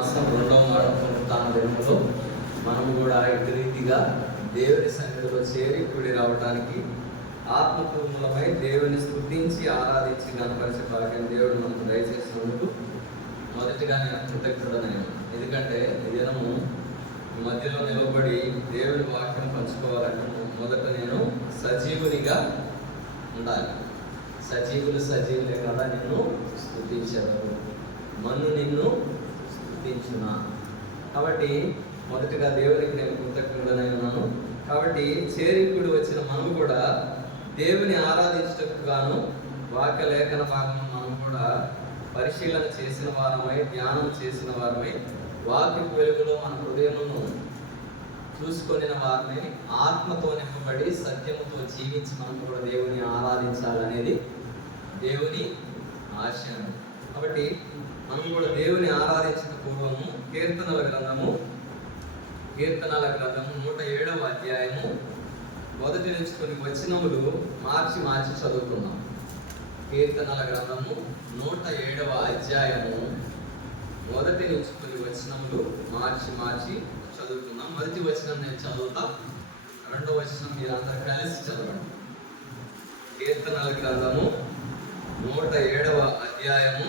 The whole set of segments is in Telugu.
మాసం 2వ వారం పునరుత్థాన దినములో మనము కూడా ఇటు రీతిగా దేవుని సన్నిధిలో చేరి కూడి రావడానికి ఆత్మపూర్ణమై దేవుని స్తుతించి ఆరాధించి గణపరిచే భాగ్యం దేవుడు మనకు దయచేసినందుకు మొదటిగా నేను కృతజ్ఞుడనయ్యాను. ఎందుకంటే ఈ దినము మధ్యలో నిలబడి దేవుని వాక్యం పంచుకోవాలంటే మొదట నేను సజీవునిగా ఉండాలి. సజీవులే కదా నిన్ను స్తుతించేవారు, మన్ను నిన్ను స్తుతించునా. కాబట్టి మొదటిగా దేవునికి నేను కృతజ్ఞుడనై ఉన్నాను. కాబట్టి చేరికుడు వచ్చిన మనం కూడా దేవుని ఆరాధించటకు గాను వాక్య లేఖన భాగం మనం కూడా పరిశీలన చేసిన వారమై, ధ్యానం చేసిన వారమై, వాక్యపు వెలుగులో మన హృదయమును చూసుకొనిన వారిని ఆత్మతో నింపబడి సత్యముతో జీవించి మనం కూడా దేవుని ఆరాధించాలనేది దేవుని ఆశయం. కాబట్టి మనం కూడా దేవుని ఆరాధించిన పూర్వము కీర్తనల గ్రంథము 107వ అధ్యాయము మొదటి నుంచి కొన్ని వచనములు మార్చి చదువుకున్నాం. కీర్తనల గ్రంథము 107వ అధ్యాయము మొదటి నుంచి కొన్ని వచనములు మార్చి చదువుకున్నాం. మొదటి వచనం నేను చదువుతా, రెండవ వచనం మీరందరూ కలిసి చదవండి. కీర్తనల గ్రంథము 107వ అధ్యాయము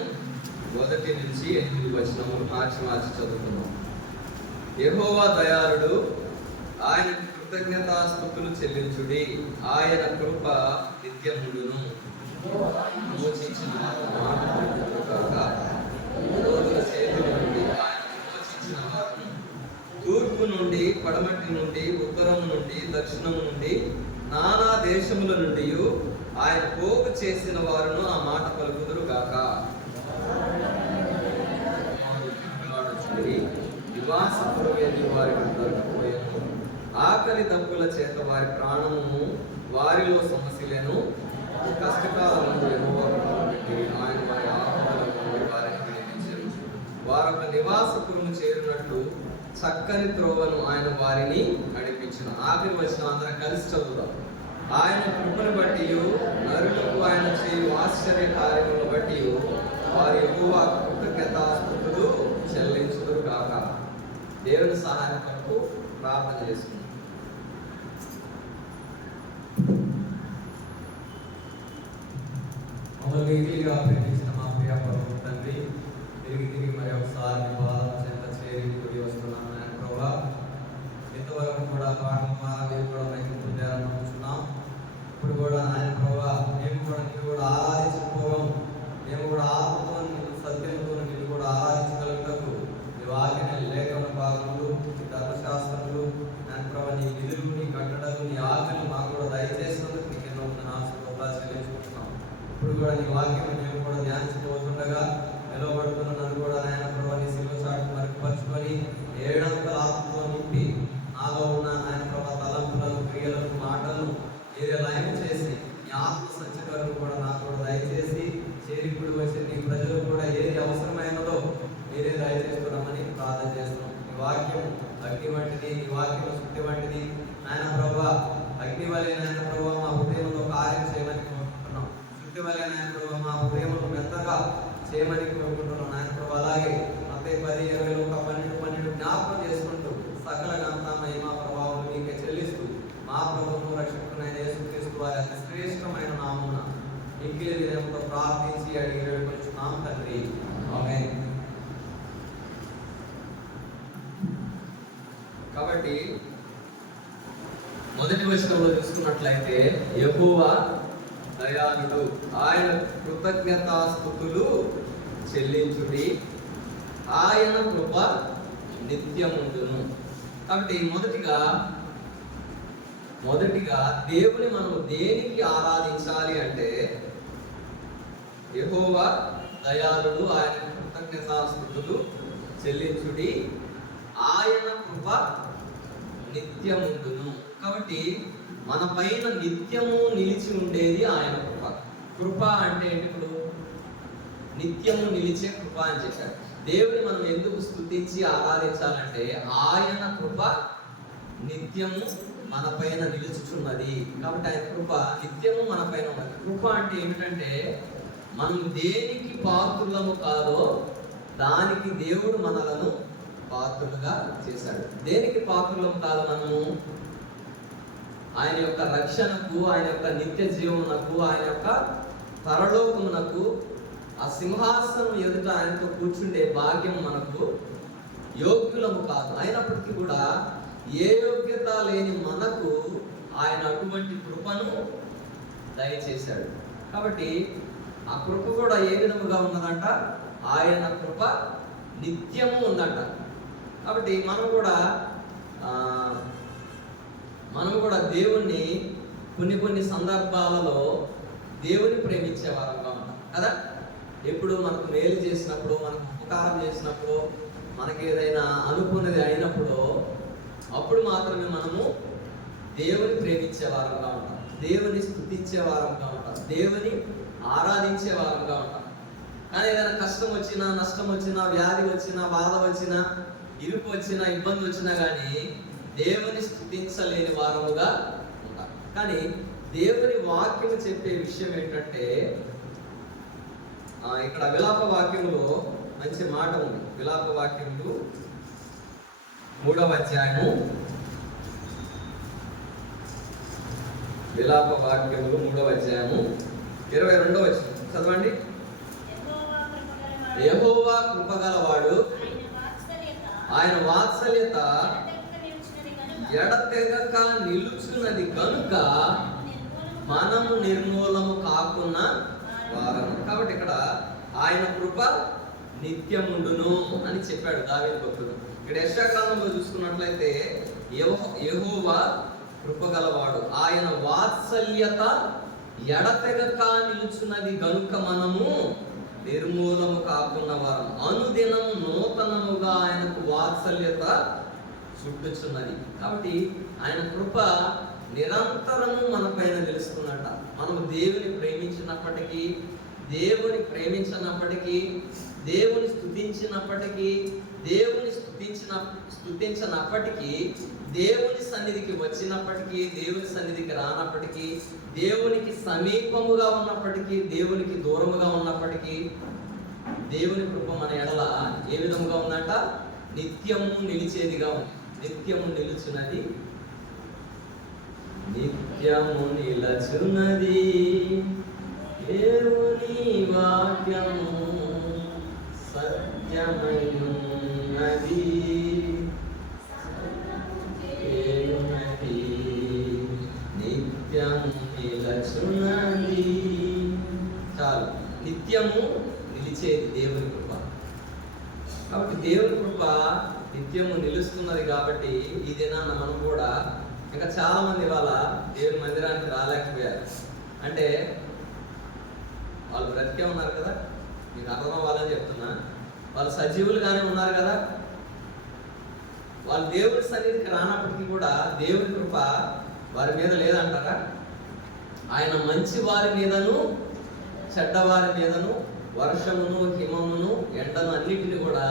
మొదటి నుంచి 8 వచనములు మార్చి చదువుకున్నాం. యెహోవా దయాళుడు, ఆయన కృతజ్ఞతాస్తుతులు చెల్లించుడి, ఆయన కృప నిత్యముండును. మోచించిన చేతుల నుండి ఆయన విమోచించిన వారును, తూర్పు నుండి పడమటి నుండి ఉత్తరము నుండి దక్షిణము నుండి నానా దేశముల నుండి ఆయన పోగు చేసిన వారును ఆ మాట పలుకుదురు గాక. నివాసపురమేది వారికి దొరకపోయాను, ఆకలి దప్పుల చేత వారి ప్రాణము వారిలో సమస్యలను కష్టకాలమందు ఆయన వారి ఆత్మలను వారిని విడిపించారు. వారొక నివాసపురము చేరినట్లు చక్కని త్రోవను ఆయన వారిని నడిపించిన. ఆఖరి వచ్చిన అందరం కలిసి చదువుదాం. ఆయన కృపను బట్టి నరులకు ఆయన చేయు ఆశ్చర్య కార్యములను బట్టి వారి యెహోవా కృతజ్ఞతాస్తుతులు చెల్లించుదురు కాక. దేవుని సహాయం కొరకు ప్రార్థన చేసుకుందాం. మమ్మల్ని ఇదిగా ప్రేమించిన మా ప్రియ పరమ తండ్రి, తిరిగి మరి ఒకసారి మీ పాదాల చెంత చేరి కూడి వస్తున్నాం. ఆయన ప్రభువా, ఇంతవరకు కూడా పాఠం ద్వారా మీరు కూడా మేము పొందారని నమ్ముతున్నాం. ఇప్పుడు కూడా ఆయన ప్రభువా, మేము కూడా ఆరాధించకపోవడం, మేము కూడా ఆత్మతో సత్యంతో మీరు కూడా ఆరాధించగలుగుటకు మీ వాక్య లేఖన భాగములు, మీ ధర్మశాస్త్రములు, ఆయన ప్రభావ నీ విధులు, నీ కట్టడలు, నీ ఆజ్ఞలు మాకు కూడా దయచేసినందుకు నీకు ఎన్నో ఆశీర్వాదాలు చెల్లించుకుంటున్నాం. ఇప్పుడు కూడా నీ వాక్యం మేము కూడా ధ్యానించబోతుండగా నిలబడుతున్న నన్ను కూడా ఆయన ప్రభావ నీ శిలువ చాటు మరుగుపరుచుకొని ఏడంతల ఆత్మతో నింపి నాలో ఉన్న ఆయన ప్రభావ తలంపులను, క్రియలను, మాటలను మీరే లయం చేసి నీ ఆత్మ సంచకరణ కూడా నాకు కూడా దయచేసి చేరికుడు వచ్చి నీ ప్రజలు కూడా ఏది అవసరమైనదో మీరే దయచేస్తున్నామని ప్రార్థన చేస్తున్నాం. నీ వాక్యం అగ్ని వంటిది, నీ వాక్యం శుద్ధి వంటిది. ఆయన ప్రభావ అగ్ని వలె నాయన ప్రభావ మా హృదయంలో కార్యం చేయమని కోరుకుంటున్నాం. శుద్ధి వలె నాయన ప్రభావ మా హృదయంలో మెత్తగా చేయమని కోరుకుంటున్నాం. నాయన ప్రభావ అలాగే మత్తయి 10:20 జ్ఞాపకం చేసుకుంటూ సకల ఘనత మహిమ ప్రభావం నీకే చెల్లిస్తూ మా ప్రభువును రక్షకుడైన యేసుక్రీస్తు వారి అతి శ్రేష్టమైన నామమున మిక్కిలి వినయంతో ప్రార్థించి అడిగి వేడుకొంచున్నాం తండ్రి, ఆమేన్. కాబట్టి మొదటి వచనంలో చూసుకున్నట్లయితే యెహోవా దయాళుడు, ఆయన కృతజ్ఞతాస్తుతులు చెల్లించుడి, ఆయన కృప నిత్యముండును. కాబట్టి మొదటిగా దేవుని మనం దేనికి ఆరాధించాలి అంటే యెహోవా దయాళుడు, ఆయన కృతజ్ఞతాస్తుతులు చెల్లించుడి, ఆయన కృప నిత్యముండును. కాబట్టి మన పైన నిత్యము నిలిచి ఉండేది ఆయన కృప. కృప అంటే ఇప్పుడు నిత్యము నిలిచే కృప అని చెప్పారు. దేవుని మనం ఎందుకు స్తుతించి ఆరాధించాలంటే ఆయన కృప నిత్యము మన పైన నిలుచుచున్నది. కాబట్టి ఆయన కృప నిత్యము మన పైన ఉన్నది. కృప అంటే ఏమిటంటే మనం దేనికి పాత్రులము కాదో దానికి దేవుడు మనలను పాత్రలుగా చేశాడు. దేనికి పాత్రలం కాదు మనము? ఆయన యొక్క రక్షణకు, ఆయన యొక్క నిత్య జీవమునకు, ఆయన యొక్క పరలోకమునకు, ఆ సింహాసనం ఎదుట ఆయనతో కూర్చుండే భాగ్యం మనకు యోగ్యులము కాదు. అయినప్పటికీ కూడా ఏ యోగ్యత లేని మనకు ఆయన అటువంటి కృపను దయచేశాడు. కాబట్టి ఆ కృప కూడా ఏ విధముగా ఉన్నదంట? ఆయన కృప నిత్యము ఉందంట. కాబట్టి మనం కూడా దేవుణ్ణి కొన్ని సందర్భాలలో దేవుని ప్రేమించే వారంగా ఉంటాం కదా. ఎప్పుడు మనకు మేలు చేసినప్పుడు, మనకు ఉపకారం చేసినప్పుడు, మనకి ఏదైనా అనుకున్నది అయినప్పుడు, అప్పుడు మాత్రమే మనము దేవుని ప్రేమించే వారంగా ఉంటాం, దేవుని స్తుతించే వారంగా ఉంటాం, దేవుని ఆరాధించే వారంగా ఉంటాం. కానీ ఏదైనా కష్టం వచ్చినా, నష్టం వచ్చినా, వ్యాధి వచ్చినా, బాధ వచ్చినా, ఇరుకు వచ్చినా, ఇబ్బంది వచ్చినా కానీ దేవుని స్తుతించలేని వారముగా ఉంటాం. కానీ దేవుని వాక్యం చెప్పే విషయం ఏంటంటే, ఇక్కడ విలాప వాక్యములో మంచి మాట ఉంది. విలాప వాక్యములు 3వ అధ్యాయము, విలాప వాక్యములు 3వ అధ్యాయము 22వ వచనం చదవండి. యెహోవా కృపగలవాడు, ఆయన వాత్సల్యత ఎడతెగక నిలుచున్నది కనుక మనము నిర్మూలము కాకున్నా వారము. కాబట్టి ఇక్కడ ఆయన కృప నిత్యముండును అని చెప్పాడు దావీదు భక్తుడు. ఇక్కడ యెషయాకాలంలో చూసుకున్నట్లయితే యెహోవా కృపగలవాడు, ఆయన వాత్సల్యత ఎడతెగక నిలుచున్నది గనుక మనము నిర్మూలము కాకున్న వారం. అనుదినము నూతనముగా ఆయనకు వాత్సల్యత చుట్టుచున్నది. కాబట్టి ఆయన కృప నిరంతరము మన పైన తెలుస్తున్నట. మనము దేవుని ప్రేమించినప్పటికీ, దేవుని ప్రేమించినప్పటికీ, దేవుని స్తుతించినప్పటికీ, దేవుని స్తుతించినప్పటికీ, దేవుని సన్నిధికి వచ్చినప్పటికీ, దేవుని సన్నిధికి రానప్పటికీ, దేవునికి సమీపముగా ఉన్నప్పటికీ, దేవునికి దూరముగా ఉన్నప్పటికీ, దేవుని కృప మన ఎడల ఏ విధముగా ఉందంట? నిత్యము నిలిచేదిగా ఉంది. నిత్యము నిలుచున్నది, నిత్యము నిలచున్నది దేవుని వాక్యము సత్యమయున్నది నిత్యము నిలచున్నది. చాలు, నిత్యము నిలిచేది దేవుని కృప. కాబట్టి దేవుని కృప నిత్యము నిలుస్తున్నది. కాబట్టి ఈ దినాన మనం కూడా, ఇంకా చాలా మంది వాళ్ళ దేవుని మందిరానికి రాలేకపోయారు. అంటే వాళ్ళు బ్రతికే ఉన్నారు కదా, మీకు అర్థం అవ్వాలని చెప్తున్నా. వాళ్ళు సజీవులుగానే ఉన్నారు కదా, వాళ్ళు దేవుని సన్నిధికి రానప్పటికీ కూడా దేవుని కృప వారి మీద లేదంటారా? ఆయన మంచి వారి మీదను చెడ్డవారి మీదను వర్షమును, హిమమును, ఎండను అన్నిటిని కూడా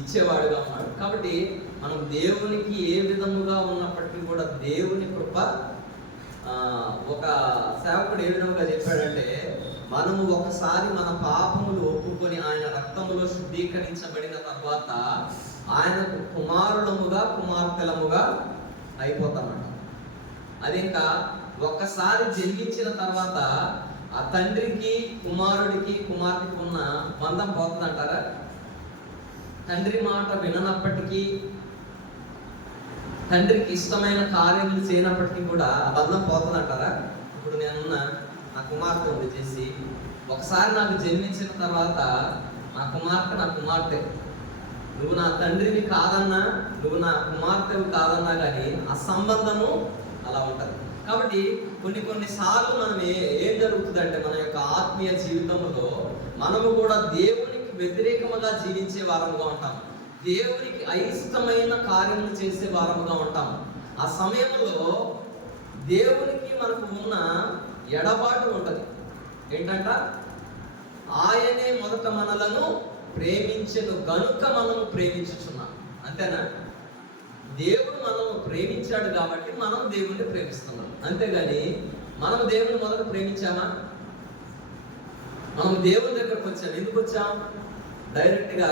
ఇచ్చేవాడుగా ఉన్నాడు. కాబట్టి మనం దేవునికి ఏ విధముగా ఉన్నప్పటికీ కూడా దేవుని కృప, ఒక సేవకుడు ఏ విధంగా చెప్పాడంటే, మనము ఒకసారి మన పాపములు ఒప్పుకొని ఆయన రక్తములో శుద్ధీకరించబడిన తర్వాత ఆయనకు కుమారులముగా, కుమార్తెలముగా అయిపోతామంట. అది ఇంకా ఒక్కసారి జన్మించిన తర్వాత ఆ తండ్రికి, కుమారుడికి, కుమార్తెకి ఉన్న బంధం పోతుందంటారా? తండ్రి మాట విననప్పటికీ, తండ్రికి ఇష్టమైన కార్యములు చేయనప్పటికీ కూడా ఆ బంధం పోతుందంటారా? ఇప్పుడు నేనున్న నా కుమార్తె ఉంది చేసి, ఒకసారి నాకు జన్మించిన తర్వాత నా కుమార్తె, నువ్వు నా తండ్రిని కాదన్నా, నువ్వు నా కుమార్తెవి కాదన్నా కానీ ఆ సంబంధము అలా ఉంటుంది. కాబట్టి కొన్ని సార్లు మనం ఏం జరుగుతుందంటే, మన యొక్క ఆత్మీయ జీవితంలో మనము కూడా దేవునికి వ్యతిరేకముగా జీవించే వారముగా ఉంటాం, దేవునికి అయిష్టమైన కార్యములు చేసే వారముగా ఉంటాం. ఆ సమయంలో దేవునికి మనకు ఉన్న ఎడబాటు ఉంటుంది. ఏంటంట? ఆయనే మొదట మనలను ప్రేమించెను గనుక మనము ప్రేమించుచున్నాం. అంతేనా? దేవుడు మనల్ని ప్రేమించాడు కాబట్టి మనం దేవుణ్ణి ప్రేమిస్తున్నాం. అంతేగాని మనం దేవుని మొదట ప్రేమించామా? మనం దేవుని దగ్గరకు వచ్చాం. ఎందుకు వచ్చాం? డైరెక్ట్గా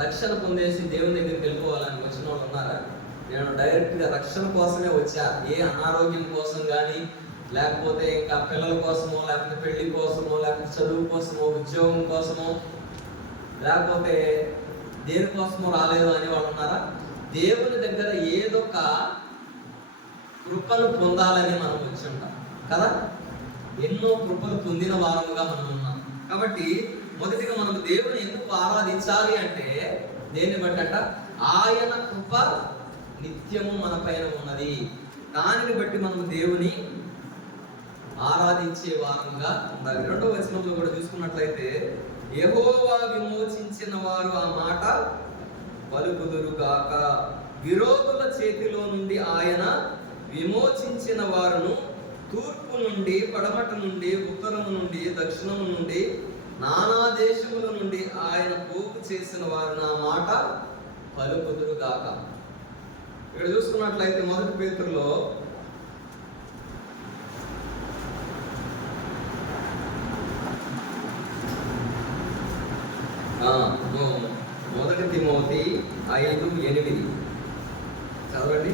రక్షణ పొందేసి దేవుని దగ్గరికి వెళ్ళిపోవాలని వచ్చిన వాళ్ళు ఉన్నారా? నేను డైరెక్ట్గా రక్షణ కోసమే వచ్చా, ఏ అనారోగ్యం కోసం కానీ, లేకపోతే ఇంకా పిల్లల కోసమో, లేకపోతే పెళ్లి కోసమో, లేకపోతే చదువు కోసమో, ఉద్యోగం కోసమో, లేకపోతే దేనికోసమో రాలేదు అని వాళ్ళు ఉన్నారా? దేవుని దగ్గర ఏదో ఒక కృపను పొందాలని మనం వచ్చి ఉంటాం కదా. ఎన్నో కృపలు పొందిన వారముగా మనం ఉన్నాం. కాబట్టి మొదటిగా మనం దేవుని ఎందుకు ఆరాధించాలి అంటే దేన్ని బట్టి అంట? ఆయన కృప నిత్యము మన పైన ఉన్నది. దానిని బట్టి మనం దేవుని ఆరాధించే వారముగా ఉండాలి. 2వ వచనంలో కూడా చూసుకున్నట్లయితే, యెహోవా విమోచించిన వారు ఆ మాట పలుకుదురుగాక, విరోధుల చేతిలో నుండి ఆయన విమోచించిన వారును తూర్పు నుండి, పడమట నుండి, ఉత్తరము నుండి, దక్షిణము నుండి, నానా దేశముల నుండి ఆయన పోగు చేసిన వారు నా మాట పలుకుదురుగాక. ఇక్కడ చూసుకున్నట్లయితే 1 పేతురులో 1 తిమోతి 5:8 చదవండి.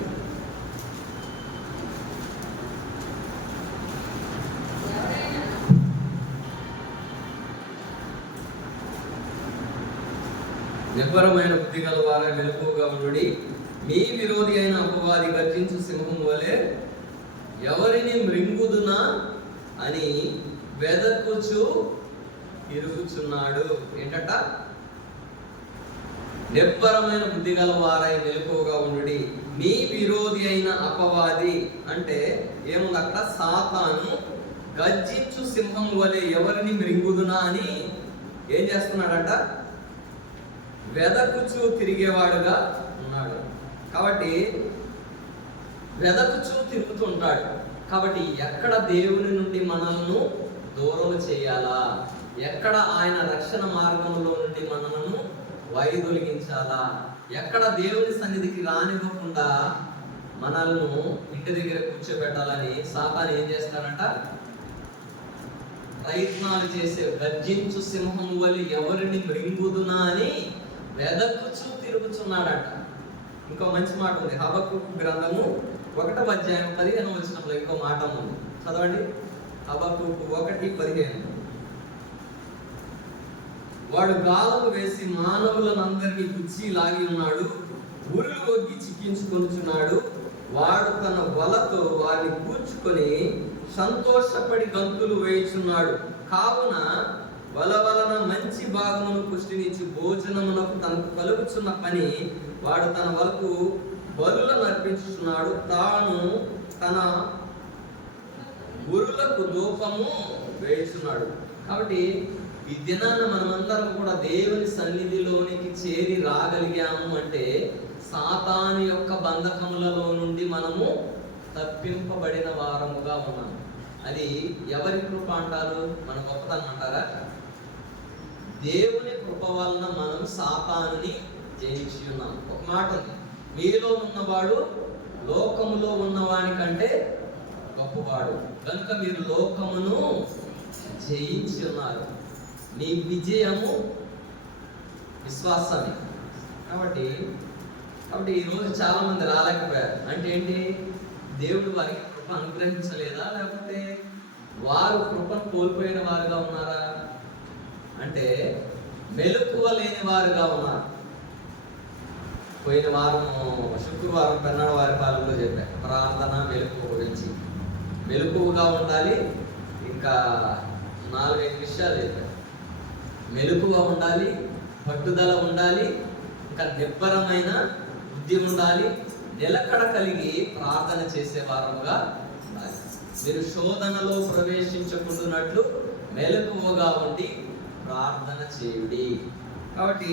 నిబ్బరమైన బుద్ధి గల వారై మెలకువగా ఉండుడి. మీ విరోధి అయిన అపవాది గర్జించు సింహం వలె ఎవరిని మృంగుదునా అని వెదకుచు తిరుగుచున్నాడు. ఏంటట? నిబ్బరమైన బుద్ధి గల వారై మెలకువగా ఉండుడి. మీ విరోధి అయిన అపవాది అంటే ఏముంది అక్కడ? సాతాను గర్జించు సింహం వలె ఎవరిని మృంగుదునా అని ఏం చేస్తున్నాడట? వెదకుచూ తిరిగేవాడుగా ఉన్నాడు. కాబట్టి వెదకుచూ తిరుగుతుంటాడు. కాబట్టి ఎక్కడ దేవుని నుండి మనల్ని దూరం చేయాలా, ఎక్కడ ఆయన రక్షణ మార్గంలో నుండి మనలను వైదొలిగించాలా, ఎక్కడ దేవుని సన్నిధికి రానివ్వకుండా మనల్ని ఇంటి దగ్గర కూర్చోబెట్టాలని సాతాను ఏం చేస్తాడంట? ప్రయత్నాలు చేసే, గర్జించు సింహం వలె ఎవరిని మృంగుదునా అని వెదకుచూ తిరుగుచున్నాడట. ఇంకో మంచి మాట ఉంది, హబక్కూకు గ్రంథము 1వ అధ్యాయం 15వ వచనంలో ఇంకో మాట ఉంది, చదవండి. హబక్కూకు 1:15. వాడు గాలకు వేసి మానవులనందరినీ గుచ్చి లాగి ఉన్నాడు, ఉరులు ఒగ్గి చిక్కించుకొనుచున్నాడు. వాడు తన వలతో వారిని కూర్చుకొని సంతోషపడి గంతులు వేయుచున్నాడు. కావున వల వలన మంచి భాగమును పుష్టినిచ్చి భోజనమునకు తనకు కలుగుచున్న పని వాడు తన వలకు బలులను అర్పించుచున్నాడు. తాను తన గురులకు ధూపము వేయుచున్నాడు. కాబట్టి ఈ దినాన్న మనమందరం కూడా దేవుని సన్నిధిలోనికి చేరి రాగలిగాము అంటే సాతాను యొక్క బంధకములలో నుండి మనము తప్పింపబడిన వారముగా ఉన్నాము. అది ఎవరి కృప అంటారు? మన గొప్పతనం అంటారా? దేవుని కృప వలన మనం సాతానుని జయించి ఉన్నాం. ఒక మాట ఉంది, మీలో ఉన్నవాడు లోకములో ఉన్నవాని కంటే గొప్పవాడు, కనుక మీరు లోకమును జయించి ఉన్నారు. మీ విజయము విశ్వాసమే. కాబట్టి ఈరోజు చాలా మంది రాలేకపోయారు. అంటే ఏంటి? దేవుడు వారికి కృప అనుగ్రహించలేదా, లేకపోతే వారు కృపను కోల్పోయిన వారుగా ఉన్నారా? అంటే మెలకువ లేని వారుగా ఉన్నారు. పోయిన వారం శుక్రవారం పెన్నాడు వారి పాలనలో చెప్పారు ప్రార్థన మెలకువ గురించి. మెలకువగా ఉండాలి. ఇంకా 4-5 విషయాలు చెప్పారు. మెలకువ ఉండాలి, పట్టుదల ఉండాలి, ఇంకా నిబ్బరమైన బుద్ధి ఉండాలి, నిలకడ కలిగి ప్రార్థన చేసే వారముగా ఉండాలి. మీరు శోధనలో ప్రవేశించకుండానట్లు మెలకువగా ఉండి ప్రార్థన చేయుడి. కాబట్టి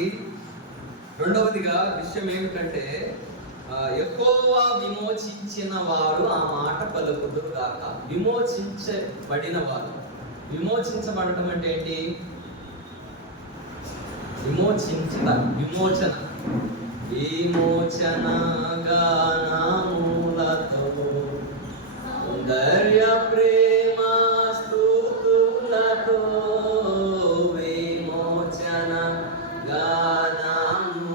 రెండవదిగా విషయం ఏమిటంటే, యెహోవా విమోచించిన వారు ఆ మాట పలుకుదురు గాక. విమోచించబడిన వారు. విమోచించబడటం అంటే ఏంటి? విమోచన విమోచన గానములతో సౌందర్య ప్రేమ స్తుతులతో విమోచన గానములతో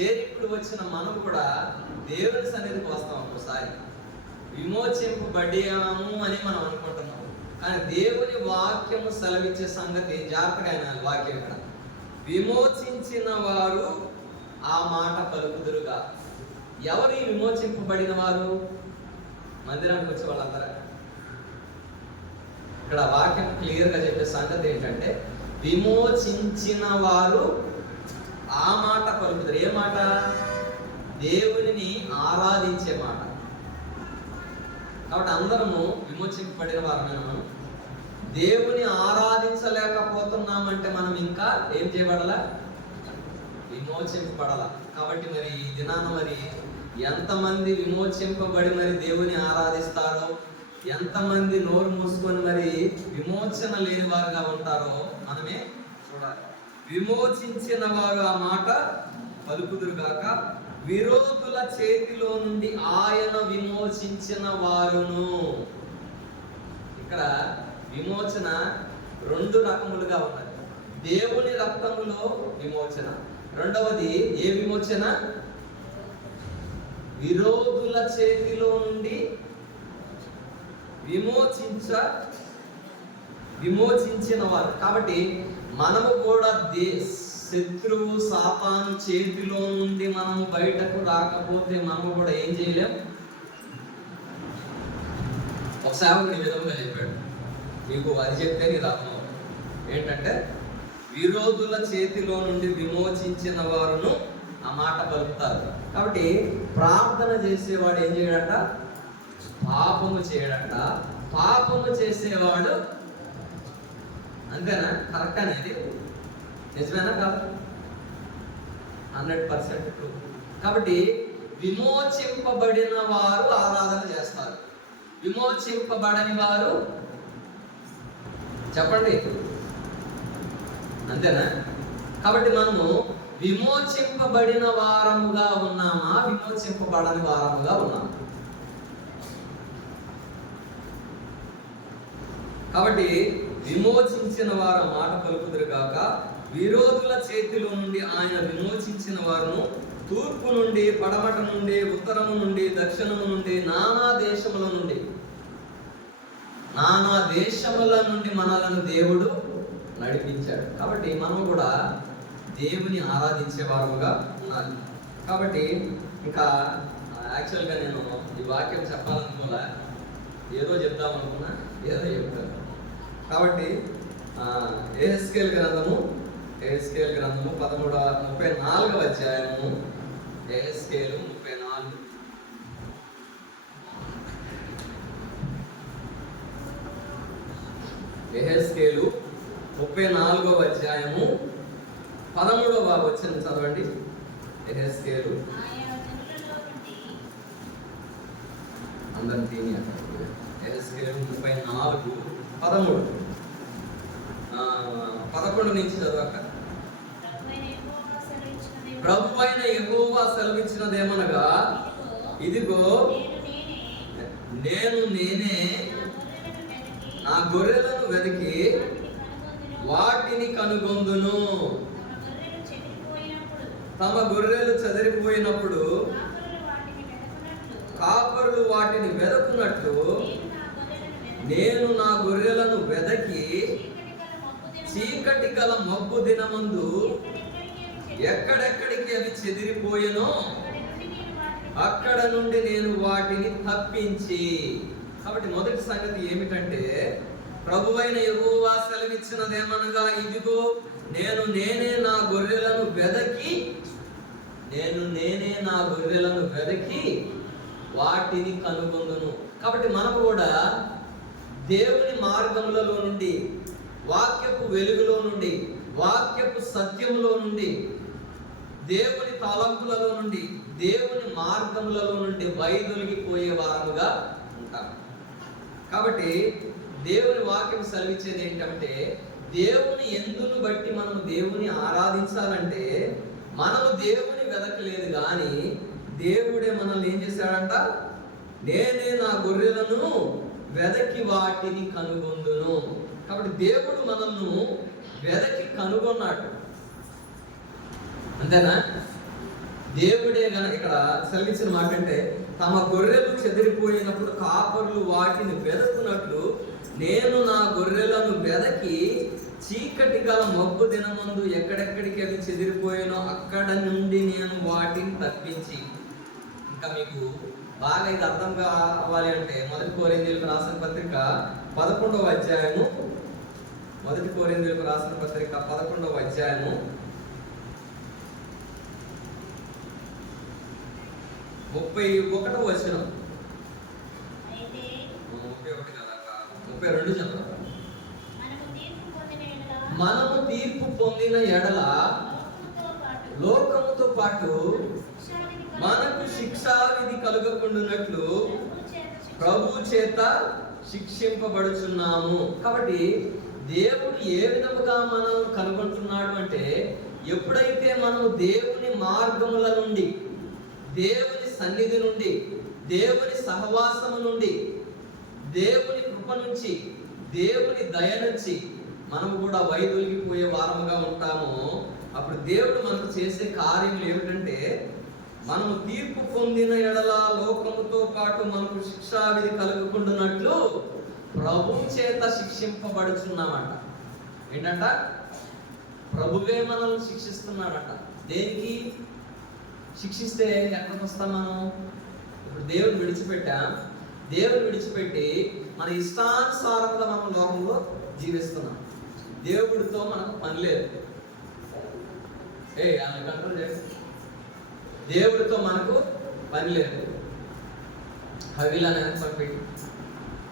చేరిప్పుడు వచ్చిన మనం కూడా దేవుని సన్నిధికి వస్తాం. ఒకసారి విమోచింపబడ్డాము అని మనం అనుకుంటున్నాం, కానీ దేవుని వాక్యము సెలవిచ్చే సంగతి జాగ్రత్తగా అయిన వాక్యం ఇక్కడ, విమోచించిన వారు ఆ మాట పలుకుదురుగా. ఎవరు ఈ విమోచింపబడిన వారు? మందిరానికి వచ్చే వాళ్ళందరూ. ఇక్కడ వాక్యం క్లియర్గా చెప్పే సంగతి ఏంటంటే, విమోచించిన వారు ఆ మాట పలుకుతారు. ఏ మాట? దేవునిని ఆరాధించే మాట. కాబట్టి అందరము విమోచింపబడిన వారము. దేవుని ఆరాధించలేకపోతున్నామంటే మనం ఇంకా ఏం చేయబడాల? విమోచింపబడాల. కాబట్టి మరి ఈ దినాన మరి ఎంతమంది విమోచింపబడి మరి దేవుని ఆరాధిస్తారో, ఎంతమంది నోరు మూసుకొని మరి విమోచన లేని వారుగా ఉంటారో మనమే చూడాలి. విమోచించిన వారు ఆ మాట పలుకుదురుగాక, విరోధుల చేతిలో నుండి ఆయన విమోచించిన వారును. ఇక్కడ విమోచన రెండు రకములుగా ఉన్నది. దేవుని రక్తములో విమోచన, రెండవది ఏ విమోచన? విరోధుల చేతిలో నుండి విమోచించిన వారు. కాబట్టి మనము కూడా శత్రువు సాతాను చేతిలో నుండి మనం బయటకు రాకపోతే మనము కూడా ఏం చేయలేం. ఒక సేవకుడు ఈ విధంగా చెప్పాడు, నీకు అది చెప్తే నీ అర్థం ఏంటంటే, విరోధుల చేతిలో నుండి విమోచించిన వారును ఆ మాట పలుకుతారు. కాబట్టి ప్రార్థన చేసేవాడు ఏం చేయడంట? పాపము చేయడంట. పాపము చేసేవాడు, అంతేనా? కరెక్ట్ అనేది నిజమేనా కాదు? 100% ట్రూ. కాబట్టి విమోచింపబడిన వారు ఆరాధన చేస్తారు, విమోచింపబడని వారు చెప్పండి, అంతేనా? కాబట్టి మనము విమోచింపబడిన వారముగా ఉన్నామా, విమోచింపబడని వారముగా ఉన్నామా? కాబట్టి విమోచించిన వారు మాట పలుకుదురు కాక, విరోధుల చేతిలో నుండి ఆయన విమోచించిన వారును, తూర్పు నుండి, పడమట నుండి, ఉత్తరము నుండి, దక్షిణము నుండి, నానా దేశముల నుండి మనలను దేవుడు నడిపించాడు. కాబట్టి మనం కూడా దేవుని ఆరాధించే వారముగా ఉండాలి. కాబట్టి ఇంకా యాక్చువల్గా నేను ఈ వాక్యం చెప్పాలనుకోలే, ఏదో చెప్దాం అనుకున్నా, ఏదో చెప్తాను. కాబట్టి యెహెజ్కేలు గ్రంథము 34వ అధ్యాయము, యెహెజ్కేలు 34. యెహెజ్కేలు 34వ అధ్యాయము 13వ వచనం చదవండి. యెహెజ్కేలు అందరం తిని యెహెజ్కేలు 34:13. 11 నుంచి చదవక, ప్రభువైన యెహోవా సెలవిచ్చినదేమనగా, ఇదిగో నేనే నా గొర్రెలను వెతికి వాటిని కనుగొందును. తమ గొర్రెలు చెదిరిపోయినప్పుడు కాపరులు వాటిని వెదకున్నట్లు నేను నా గొర్రెలను వెదకి చీకటి గల మబ్బు దినమందు ఎక్కడెక్కడికి అవి చెదిరిపోయెనో అక్కడ నుండి నేను వాటిని తప్పించి. కాబట్టి మొదటి సంగతి ఏమిటంటే, ప్రభువైన యెహోవా సెలవిచ్చినదేమనగా, ఇదిగో నేనే నా గొర్రెలను వెదకి వాటిని కనుగొందును. కాబట్టి మనం కూడా దేవుని మార్గములలో నుండి, వాక్యపు వెలుగులో నుండి, వాక్యపు సత్యములో నుండి, దేవుని తలంపులలో నుండి, దేవుని మార్గములలో నుండి వైదొలిగిపోయే వారముగా ఉంటాం. కాబట్టి దేవుని వాక్యం సెలవిచ్చేది ఏంటంటే, దేవుని ఎందును బట్టి మనం దేవుని ఆరాధించాలంటే, మనము దేవుని వెదకలేదు కానీ దేవుడే మనల్ని ఏం చేశాడంట? నేనే నా గొర్రెలను వెదకి వాటిని కనుగొందును. కాబట్టి దేవుడు మనల్ని వెదకి కనుగొన్నాడు, అంతేనా? దేవుడే గనక ఇక్కడ సెలవిచ్చిన మాట అంటే, తమ గొర్రెలు చెదిరిపోయినప్పుడు కాపరులు వాటిని వెదకున్నట్లు నేను నా గొర్రెలను వెదకి చీకటి గల మబ్బు దినమందు ఎక్కడెక్కడికి అవి చెదిరిపోయానో అక్కడ నుండి నేను వాటిని తప్పించి. ఇంకా మీకు బాగా ఇది అర్థం కావాలి అంటే 1 కొరింథీయులకు రాసిన పత్రిక 11వ అధ్యాయము, 1 కొరింథీయులకు రాసిన పత్రిక 11వ అధ్యాయము 31వ వచనం. 31 కదా, 32 చదవండి. మనము తీర్పు పొందిన ఎడల లోకముతో పాటు మనకు శిక్షా విధి కలుగకుండునట్లు ప్రభు చేత శిక్షింపబడుచున్నాము. కాబట్టి దేవుడు ఏ విధముగా మనం కనుగొంటున్నాడు అంటే, ఎప్పుడైతే మనం దేవుని మార్గముల నుండి, దేవుని సన్నిధి నుండి, దేవుని సహవాసము నుండి, దేవుని కృప నుంచి, దేవుని దయ నుంచి మనం కూడా వైదొలిగిపోయే వారముగా ఉంటాము. అప్పుడు దేవుడు మనకు చేసే కార్యములు ఏమిటంటే, మనము తీర్పు పొందిన ఎడల లోకముతో పాటు మనకు శిక్షా విధి కలుగుకుంటున్నట్లు ప్రభు చేత శిక్షింపబడుచున్నామంట. ఏంటంట? ప్రభువే మనల్ని శిక్షిస్తున్నాడట. దేనికి శిక్షిస్తే ఎక్కడికి వస్తాం మనం? ఇప్పుడు దేవుని విడిచిపెట్టాం. దేవుని విడిచిపెట్టి మన ఇష్టానుసారంగా మనం లోకంలో జీవిస్తున్నాం. దేవుడితో మనకు పని లేదు. ఆమె కంట్రోల్ చేసి దేవుడితో మనకు పని లేదు. హవిలాని పంపిణీ,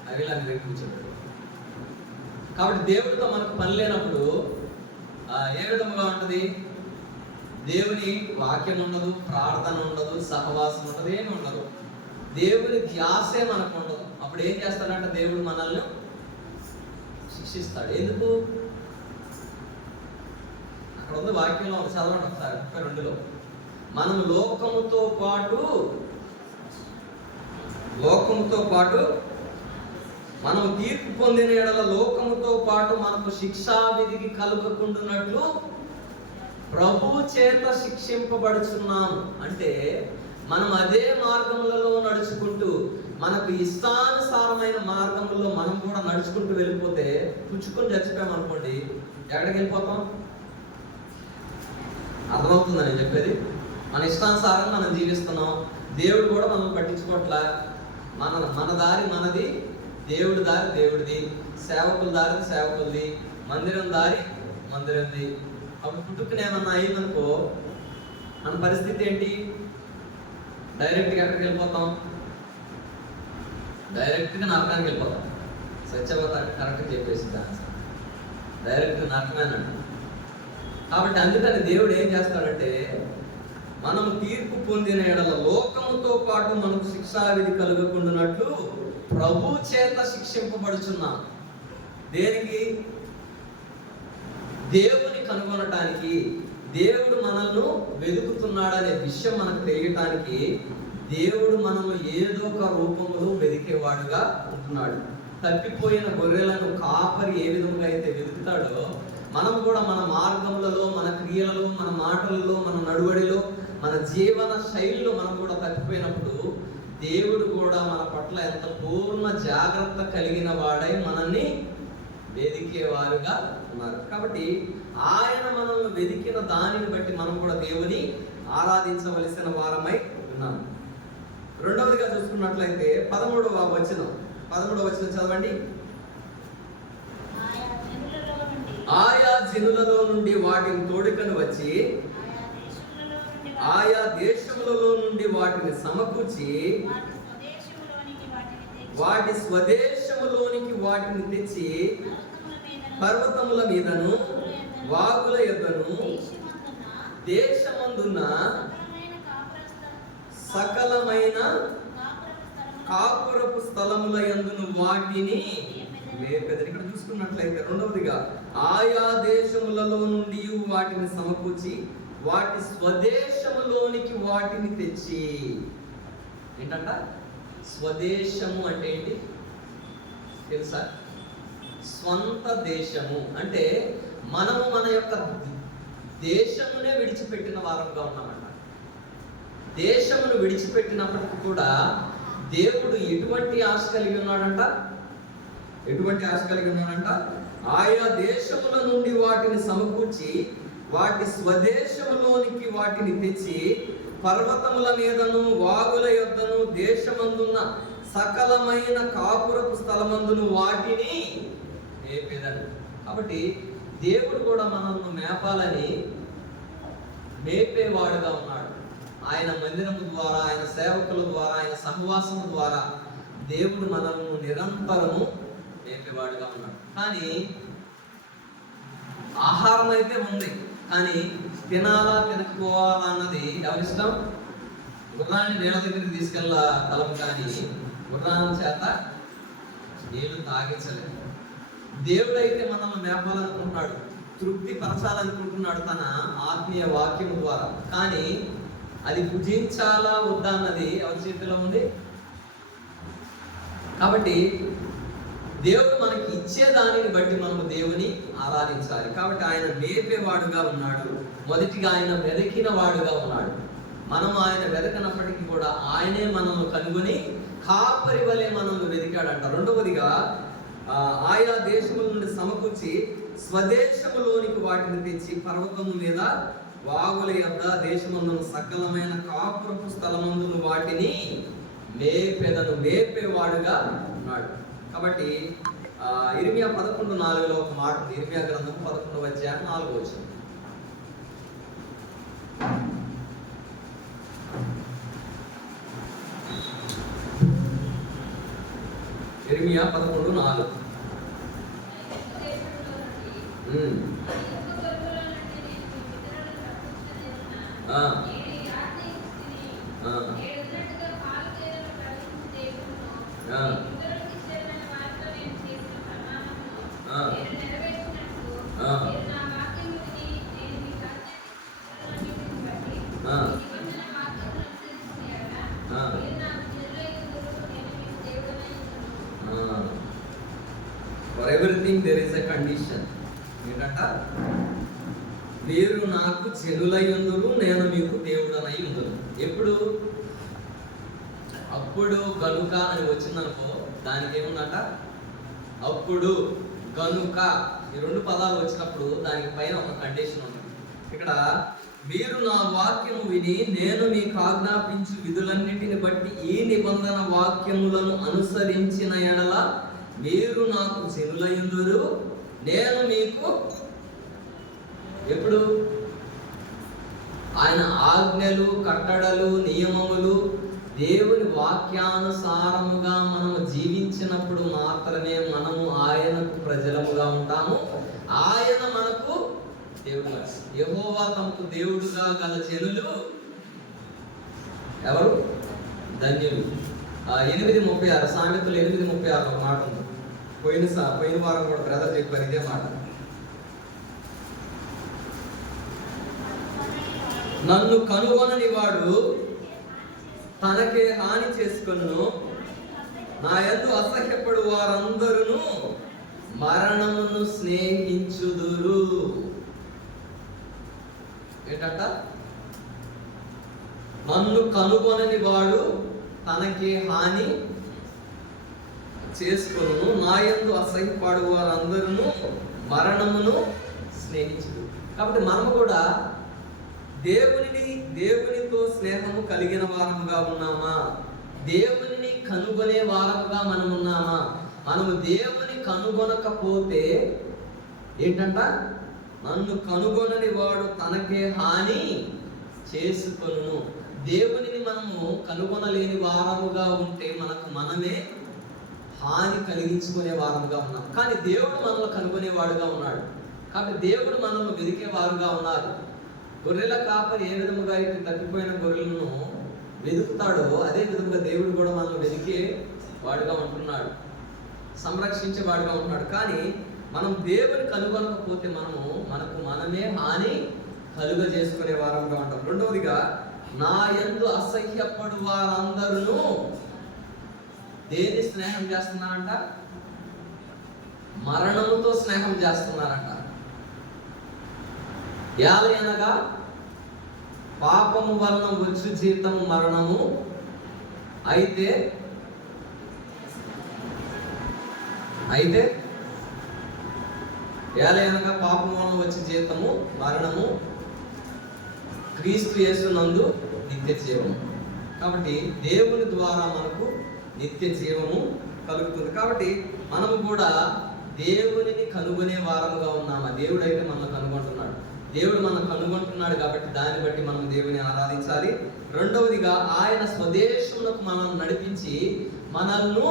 హవిలాని దగ్గర కూర్చోబెట్టు. కాబట్టి దేవుడితో మనకు పని లేనప్పుడు ఏ విధముగా ఉంటుంది? దేవుని వాక్యం ఉండదు, ప్రార్థన ఉండదు, సహవాసం ఉండదు, ఏమి ఉండదు. దేవుని ధ్యాసే మనకు ఉండదు. అప్పుడు ఏం చేస్తాడంటే దేవుడు మనల్ని శిక్షిస్తాడు. ఎందుకు? అక్కడ ఉంది వాక్యంలో చదవండి ఒకసారి 32లో. మనం లోకముతో పాటు మనం తీర్పు పొందిన ఎడల లోకముతో పాటు మనకు శిక్షా విధికి కలుగకుండునట్లు ప్రభు చేత శిక్షింపబడుచున్నాము. అంటే మనం అదే మార్గములలో నడుచుకుంటూ, మనకు ఇష్టానుసారమైన మార్గములో మనం కూడా నడుచుకుంటూ వెళ్ళిపోతే, పుచ్చుకొని చచ్చిపోయాం అనుకోండి, ఎక్కడికి వెళ్ళిపోతాం? అర్థమవుతుందని చెప్పేది. మన ఇష్టానుసారం మనం జీవిస్తున్నాం. దేవుడు కూడా మనం పట్టించుకోవట్లా. మన దారి మనది, దేవుడి దారి దేవుడిది, సేవకుల దారి సేవకులది, మందిరం దారి మందిరంది. అప్పుడు పుట్టుకుని ఏమన్నా అయిందనుకో, మన పరిస్థితి ఏంటి? డైరెక్ట్గా ఎక్కడికి వెళ్ళిపోతాం? డైరెక్ట్గా నరకానికి వెళ్ళిపోతాం. సత్యవత కరెక్ట్గా చెప్పేసి డైరెక్ట్గా నరకమేనంట. కాబట్టి అందుకని దేవుడు ఏం చేస్తాడంటే, మనం తీర్పు పొందిన ఎడల లోకముతో పాటు మనకు శిక్షా విధి కలుగకుండానట్లు ప్రభు చేత శిక్షింపబడుచున్నాం. దేనికి? దేవుని కనుగొనటానికి, దేవుడు మనల్ని వెతుకుతున్నాడనే విషయం మనకు తెలియటానికి దేవుడు మనల్ని ఏదో ఒక రూపంలో వెతికేవాడుగా ఉంటున్నాడు. తప్పిపోయిన గొర్రెలను కాపరి ఏ విధంగా అయితే వెతుకుతాడో, మనం కూడా మన మార్గములలో, మన క్రియలలో, మన మాటలలో, మన నడువడిలో, మన జీవన శైలిలో మనం కూడా తప్పిపోయినప్పుడు దేవుడు కూడా మన పట్ల ఎంత పూర్ణ జాగ్రత్త కలిగిన వాడై మనల్ని వెదికేవారుగా ఉన్నారు. కాబట్టి ఆయన మనల్ని వెదికిన దానిని బట్టి మనం కూడా దేవుని ఆరాధించవలసిన వారమై ఉన్నాం. రెండవదిగా చూసుకున్నట్లయితే 13వ వచనం చదవండి. ఆయా జనులలో నుండి వాటిని తోడుకొని వచ్చి, ఆయా దేశములలో నుండి వాటిని సమకూర్చి, వాటి స్వదేశములోనికి వాటిని తెచ్చి, పర్వతముల మీదను వాగుల యొద్దను దేశమందున్న సకలమైన కాపురపు స్థలముల యందును వాటిని మేపెదరు. ఇక్కడ చూసుకున్నట్లయితే రెండవదిగా ఆయా దేశములలో నుండి వాటిని సమకూర్చి, వాటి స్వదేశములోనికి వాటిని తెచ్చి. ఏంటంట? స్వదేశము అంటే ఏంటి తెలుసా? స్వంత దేశము అంటే మనము మన యొక్క దేశమునే విడిచిపెట్టిన వారంగా ఉన్నామంట. దేశమును విడిచిపెట్టినప్పటికీ కూడా దేవుడు ఎటువంటి ఆశ కలిగి ఉన్నాడంట? ఎటువంటి ఆశ కలిగి ఉన్నాడంట? ఆయా దేశముల నుండి వాటిని సమకూర్చి వాటి స్వదేశములోనికి వాటిని తెచ్చి పర్వతముల మీదను వాగుల యొద్దను దేశమందున్న సకలమైన కాపురపు స్థలమందును వాటిని మేపేదను. కాబట్టి దేవుడు కూడా మనల్ని మేపాలని మేపేవాడుగా ఉన్నాడు. ఆయన మందిరము ద్వారా, ఆయన సేవకుల ద్వారా, ఆయన సహవాసము ద్వారా దేవుడు మనల్ని నిరంతరము మేపేవాడుగా ఉన్నాడు. కానీ ఆహారం అయితే ఉంది, కానీ తినాలా తినకపోవాలా అన్నది ఎవరిష్టం? గుర్రాన్ని నీళ్ళ దగ్గరికి తీసుకెళ్ళగలం, కానీ గుర్రాన్ని చేత నీళ్లు తాగించలేదు. దేవుడైతే మనల్ని మేపాలనుకుంటున్నాడు, తృప్తి పరచాలనుకుంటున్నాడు తన ఆత్మీయ వాక్యం ద్వారా. కానీ అది భుజించాలా వద్దా అన్నది ఎవరి చేతిలో ఉంది? కాబట్టి దేవుడు మనకి ఇచ్చే దానిని బట్టి మనము దేవుని ఆరాధించాలి. కాబట్టి ఆయన మేపేవాడుగా ఉన్నాడు. మొదటిగా ఆయన వెతికిన వాడుగా ఉన్నాడు. మనం ఆయన వెతకనప్పటికీ కూడా ఆయనే మనల్ని కనుగొని కాపరి వలె మనల్ని వెతికాడంట. రెండవదిగా ఆయా దేశముల నుండి సమకూర్చి స్వదేశములోనికి వాటిని తెచ్చి పర్వతము మీద వాగుల యొద్ద దేశమందును సకలమైన కాపురపు స్థలమందును వాటిని మేపెదను. మేపేవాడుగా ఉన్నాడు. కాబట్టి ఇర్మియా 11:4 ఒక మాట ఉంది. ఇర్మియా గ్రంథం 11:4. ఇర్మియా 11:4. For everything there is a condition. ఏంటంట? మీరు నాకు జనులయ్యుందురు, నేను మీకు దేవుడనై ఉందును. ఎప్పుడు? అప్పుడు గనుక అని వచ్చిందనుకో, దానికి ఏముందంట? అప్పుడు గనుక ఈ రెండు పదాలు వచ్చినప్పుడు దానికి పైన ఒక కండిషన్ ఉంది. ఇక్కడ మీరు నా వాక్యము విని నేను మీకు ఆజ్ఞాపించు విధులన్నిటిని బట్టి ఈ నిబంధన వాక్యములను అనుసరించిన ఎడల మీరు నాకు జనులయ్యుందురు, నేను మీకు ఎప్పుడు? ఆయన ఆజ్ఞలు, కట్టడలు, నియమములు దేవుని వాక్యానుసారముగా మనము జీవించినప్పుడు మాత్రమే మనము ఆయనకు ప్రజలముగా ఉంటాము. ఆయన మనకు దేవుడు. యెహోవా తమకు దేవుడుగా గల జనులు ఎవరు? ధన్యులు. 8:36 సామెతలు 8:36 ఒక మాట ఉంది. పోయిన వారం కూడా బ్రదర్ చెప్పారు ఇదే మాట. నన్ను కనుగొనని వాడు తనకే హాని చేసుకొనును, నా యందు అసహ్యపడు వారందరూ మరణమును స్నేహించుదురు. ఏంటంట? నన్ను కనుగొనని వాడు తనకే హాని చేసుకొనును, నా యందు అసహ్యపడు వారందరూ మరణమును స్నేహించుదు. కాబట్టి మనము కూడా దేవునితో స్నేహము కలిగిన వారముగా ఉన్నామా? దేవునిని కనుగొనే వారముగా మనం ఉన్నామా? మనము దేవుని కనుగొనకపోతే ఏంటంట? నన్ను కనుగొనని వాడు తనకే హాని చేసుకొనును. దేవునిని మనము కనుగొనలేని వారముగా ఉంటే మనమే హాని కలిగించుకునే వారముగా ఉన్నాం. కానీ దేవుడు మనల్ని కనుగొనేవాడుగా ఉన్నాడు. కాబట్టి దేవుడు మనల్ని వెతికేవారుగా ఉన్నారు. గొర్రెల కాపరి ఏ విధముగా అయితే తప్పిపోయిన గొర్రెలను వెతుకుతాడో అదే విధంగా దేవుడు కూడా మనల్ని వెతికే వాడుగా ఉంటున్నాడు, సంరక్షించే వాడుగా ఉంటున్నాడు. కానీ మనం దేవుని కనుగొనకపోతే మనకు మనమే హాని కలుగ చేసుకునే వారంగా ఉంటాం. రెండవదిగా, నా యందు అసహ్యపడు వారందరూ దేని స్నేహం చేస్తున్నారంట? మరణముతో స్నేహం చేస్తున్నారంట. యాలి అనగా పాపము వలన వచ్చు జీతము మరణము, అయితే ఏలయనగా పాపము వలన వచ్చే జీతము మరణము, క్రీస్తు యేసునందు నిత్య జీవము. కాబట్టి దేవుని ద్వారా మనకు నిత్య జీవము కలుగుతుంది. కాబట్టి మనము కూడా దేవునిని కనుగొనే వారముగా ఉన్నామా? దేవుడు అయితే మనల్ని కనుగొంటున్నాడు. దేవుడు మనం కనుగొంటున్నాడు కాబట్టి దాన్ని బట్టి మనం దేవుని ఆరాధించాలి. రెండవదిగా ఆయన స్వదేశములకు మనల్ని నడిపించి మనల్ని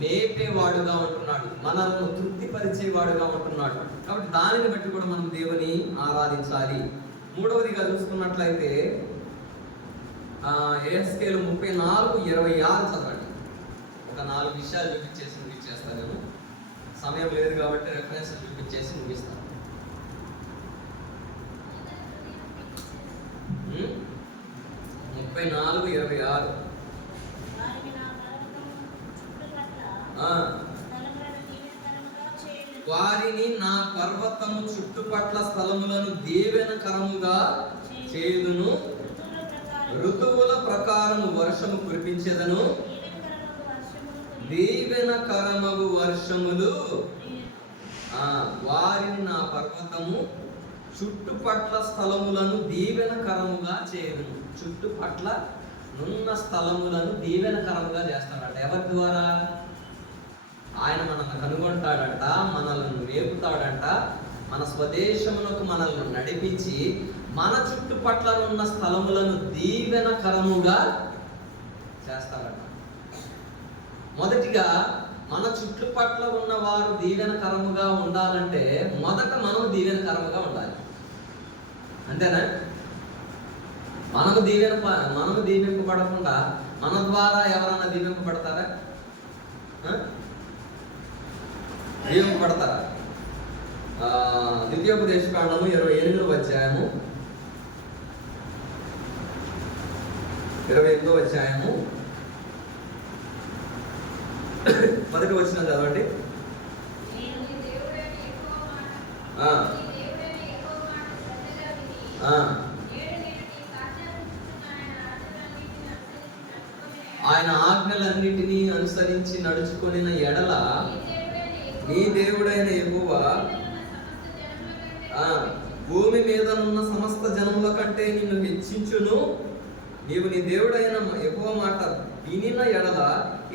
మేపేవాడుగా ఉంటున్నాడు, మనల్ని తృప్తిపరిచేవాడుగా ఉంటున్నాడు. కాబట్టి దానిని బట్టి కూడా మనం దేవుని ఆరాధించాలి. మూడవదిగా చూసుకున్నట్లయితే యెహెజ్కేలు 34:26 చదవండి. ఒక 4 విషయాలు చూపించేసి ముగిస్తాను. నేను సమయం లేదు కాబట్టి రెఫరెన్స్ చూపించేసి ముగిస్తాను. 34:26 వారిని నా పర్వతము చుట్టుపట్ల స్థలములను దీవెనకరముగా చేయుదును, ఋతువుల ప్రకారము వర్షము కురిపించెదను, దీవెనకరమగు వర్షములు. వారిని నా పర్వతము చుట్టుపట్ల స్థలములను దీవెనకరముగా చేయుదును. చుట్టుపట్ల నున్న స్థలములను దీవెనకరముగా చేస్తాడట. ఎవరి ద్వారా? ఆయన మనల్ని కనుగొంటాడంట, మనల్ని మేపుతాడంట, మన స్వదేశమునకు మనల్ని నడిపించి మన చుట్టుపట్ల ఉన్న స్థలములను దీవెనకరముగా చేస్తాడట. మొదటిగా మన చుట్టుపట్ల ఉన్న వారు దీవెనకరముగా ఉండాలంటే మొదట మనం దీవెనకరముగా ఉండాలి. అంతేనా? మనము దీవింపబడకుండా మన ద్వారా ఎవరన్నా దీవింపబడతారా? దీవింపబడతారా? ద్వితీయోపదేశకాండము 28వ అధ్యాయము 28వ అధ్యాయము 1వ వచనం చదవండి. ఆయన ఆజ్ఞలన్నిటినీ అనుసరించి నడుచుకొనిన ఎడల నీ దేవుడైన యెహోవా భూమి మీద ఉన్న సమస్త జనముల కంటే నిన్ను హెచ్చించును. నీవు నీ దేవుడైన యెహోవా మాట వినిన ఎడల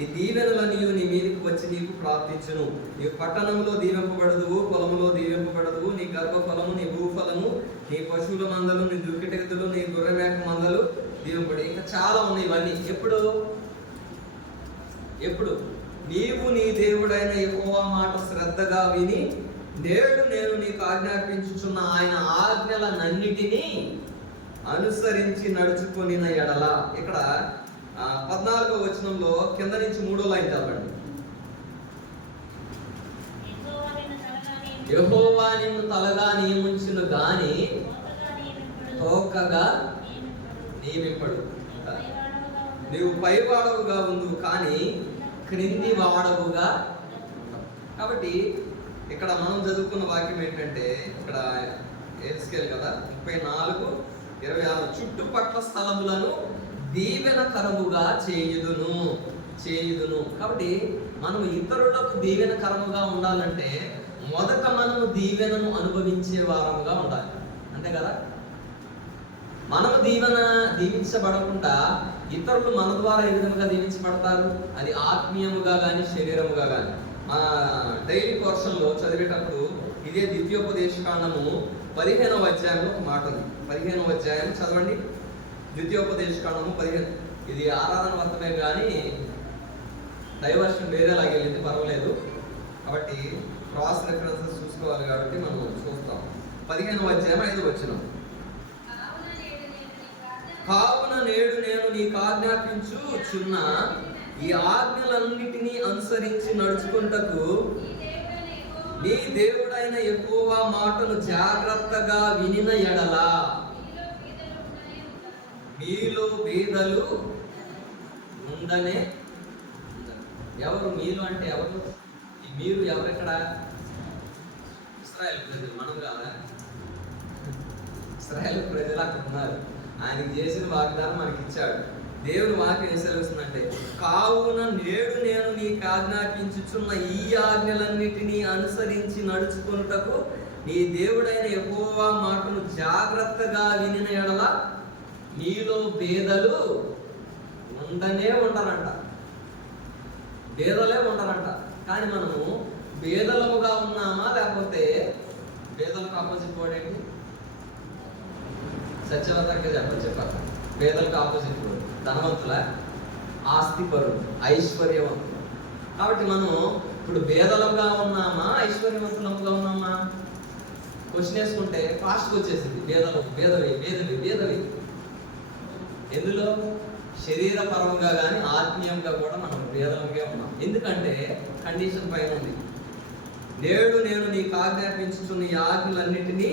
ఈ దీవెనలు నీవు నీ మీదకి వచ్చి నీకు ప్రార్థించును. నీ పట్టణంలో దీవింపబడదువు, పొలములో దీవింపబడదువు, నీ గర్భఫలము, నీ భూఫలము, నీ పశువుల మందలు, నీ దుక్కిటెగదులు, నీ గొర్రెమేక మందలు దీవింపబడి. ఇంకా చాలా ఉన్నాయి ఇవన్నీ. ఎప్పుడు నీవు నీ దేవుడైన యెహోవా మాట శ్రద్ధగా విని నేడు నేను నీకు ఆజ్ఞాపించుచున్న ఆయన ఆజ్ఞలనన్నిటినీ అనుసరించి నడుచుకొనిన ఎడల. ఇక్కడ 14వ వచనంలో కింద నుంచి 3వ లైన్ చదవండి. యెహోవా నిన్ను తలగా నియమించును గాని తోకగా నియమింపడు. నీవు పైవాడవుగా ఉండు కానీ క్రింది వాడవుగా. కాబట్టి ఇక్కడ మనం చదువుకున్న వాక్యం ఏంటంటే, ఇక్కడ యెహెజ్కేలు కదా 34:26 చుట్టుపట్ల స్థలములను దీవెనకరముగా చేయుదును. కాబట్టి మనం ఇతరులకు దీవెనకరముగా ఉండాలంటే మొదట మనము దీవెనను అనుభవించే వారముగా ఉండాలి. అంతే కదా? మనము దీవించబడకుండా ఇతరులు మన ద్వారా ఏ విధంగా దీవించబడతారు? అది ఆత్మీయముగా కానీ శరీరముగా కానీ. డైలీ పోర్షన్లో చదివేటప్పుడు ఇదే ద్వితీయోపదేశకాండము 15వ అధ్యాయంలో ఒక మాట ఉంది. 15వ అధ్యాయం చదవండి. ద్వితీయోపదేశకాండము 15. ఇది ఆరాధన వర్తమే కానీ డైవర్షన్ వేరేలాగా వెళ్ళింది, పర్వాలేదు. కాబట్టి క్రాస్ రెఫరెన్సెస్ చూసుకోవాలి కాబట్టి మనం చూస్తాం. 15వ అధ్యాయం 5వ వచనం. కావున నేడు నేను నీకు ఆజ్ఞాపించుచున్న ఈ ఆజ్ఞలన్నిటినీ అనుసరించి నడుచుకుంటకు నీ దేవుడైన యెహోవా మాటను జాగ్రత్తగా వినిన ఎడల మీలో బీదలు ఉండనే. ఎవరు మీలో అంటే ఎవరు? మీరు ఎవరెక్కడ? ఇశ్రాయేలు ప్రజలు. మనం కాదా? ఇశ్రాయేలు ప్రజలు అక్కడ ఉన్నారు. ఆయనకి చేసిన వాగ్దానం మనకి ఇచ్చాడు. దేవుని వాక్యం ఏం సెలవుస్తుందంటే, కావున నేడు నేను నీకు ఆజ్ఞాపించుచున్న ఈ ఆజ్ఞలన్నిటినీ అనుసరించి నడుచుకొనుటకు నీ దేవుడైన యెహోవా మాటను జాగ్రత్తగా వినిన యెడల నీలో భేదలు ఉండనే ఉండనంట. భేదలే ఉండనంట. కానీ మనము భేదలముగా ఉన్నామా, లేకపోతే భేదలకు ఆపోజిట్ వర్డ్ ఏంటి? సత్యవతంగా చెప్పాలి. పేదలకు ఆపోజిట్ వర్డ్ ధనవంతుల, ఆస్తిపరుడు, ఐశ్వర్యవంతులు. కాబట్టి మనం ఇప్పుడు భేదలుగా ఉన్నామా, ఐశ్వర్యవంతులముగా ఉన్నామా? క్వశ్చన్ వేసుకుంటే ఫాస్ట్గా వచ్చేసింది. భేదవి. ఎందులో? శరీరపరంగా కానీ ఆత్మీయంగా కూడా మనం భేదలుగా ఉన్నాం. ఎందుకంటే కండిషన్ పైన ఉంది. నేడు నేను నీకు ఆజ్ఞాపించుచున్న ఈ ఆజ్ఞలన్నిటినీ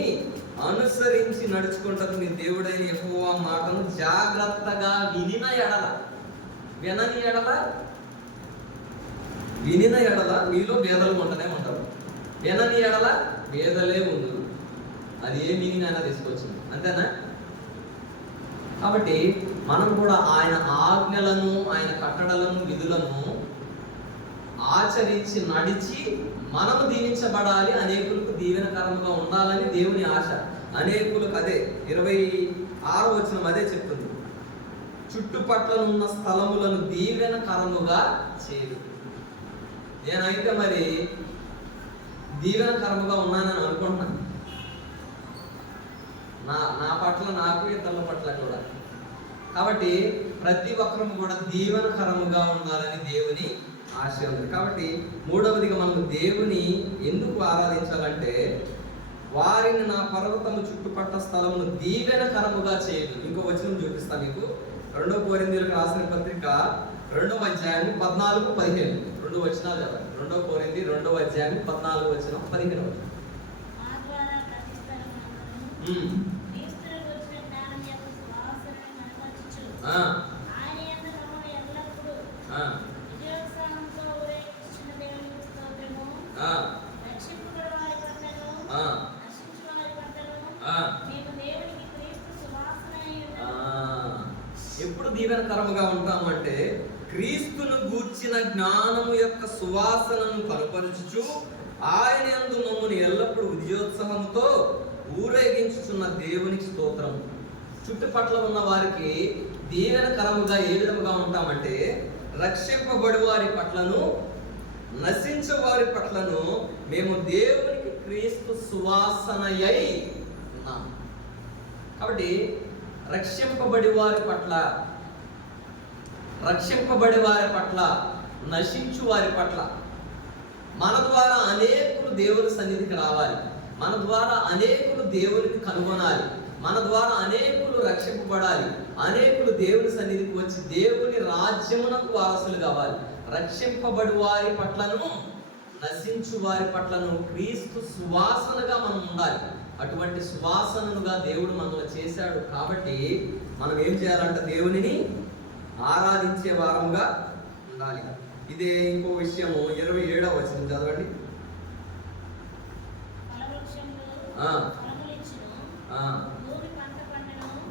అనుసరించి నడుచుకుంటకు నీ దేవుడైన యెహోవా మాటను జాగ్రత్తగా వినిన ఎడల మీలో భేదలు ఉండనే ఉంటారు. వినని ఎడల భేదలే ఉండు. అది ఏ మీనింగ్ అయినా తీసుకొచ్చింది, అంతేనా? కాబట్టి మనం కూడా ఆయన ఆజ్ఞలను, ఆయన కట్టడలను, విధులను ఆచరించి నడిచి మనము దీవించబడాలి, అనేకులకు దీవెనకరముగా ఉండాలని దేవుని ఆశ. అనేకులకు అదే 26వ వచనం అదే చెప్తుంది. చుట్టుపట్ల ఉన్న స్థలములను దీవెనకరముగా చేయు. నేనైతే మరి దీవెనకరముగా ఉన్నానని అనుకుంటున్నాను. నా పట్ల, నాకు, ఇతరుల పట్ల కూడా. కాబట్టి ప్రతి ఒక్కరూ కూడా దీవెనకరముగా ఉండాలని దేవుని ఆశ ఉంది. కాబట్టి మూడవదిగా మనం దేవుని ఎందుకు ఆరాధించాలంటే, వారిని నా పర్వతము చుట్టుపట్ల స్థలమును దీవెనకరముగా చేయదు. ఇంకో వచనం చూపిస్తాను మీకు. 2 కొరింథీయులకు రాసిన పత్రిక 2వ అధ్యాయం 14-15 2 వచనాలు కదా. 2 కొరింథీ 2వ అధ్యాయం 14 వచనం 15 వచనం. ఎప్పుడు దీవెనకరముగా ఉంటామంటే, క్రీస్తును గూర్చిన జ్ఞానము యొక్క సువాసనను కనపరుచుచు ఆయన యందు మమ్మల్ని ఎల్లప్పుడూ విజయోత్సాహంతో ఊరేగించుచున్న దేవునికి స్తోత్రం. చుట్టుపట్ల ఉన్న వారికి దీవెనకరముగా ఏ విధముగా ఉంటామంటే, రక్షింపబడి వారి పట్లను, నశించే వారి పట్లను మేము దేవునికి క్రీస్తు సువాసనయై ఉన్నాం. కాబట్టి రక్షింపబడి వారి పట్ల, నశించు వారి పట్ల మన ద్వారా అనేకులు దేవుని సన్నిధికి రావాలి. మన ద్వారా అనేకులు దేవునికి కనుగొనాలి. మన ద్వారా అనేకులు రక్షింపబడాలి. అనేకులు దేవుని సన్నిధికి వచ్చి దేవుని రాజ్యమునకు వారసులు కావాలి. రక్షింపబడి వారి పట్లను, నశించు వారి పట్లను క్రీస్తు సువాసనగా మనం ఉండాలి. అటువంటి సువాసనగా దేవుడు మనల్ని చేశాడు. కాబట్టి మనం ఏం చేయాలంటే, దేవునిని ఆరాధించే వారముగా ఉండాలి. ఇదే ఇంకో విషయము 27వ వచనం చదవండి.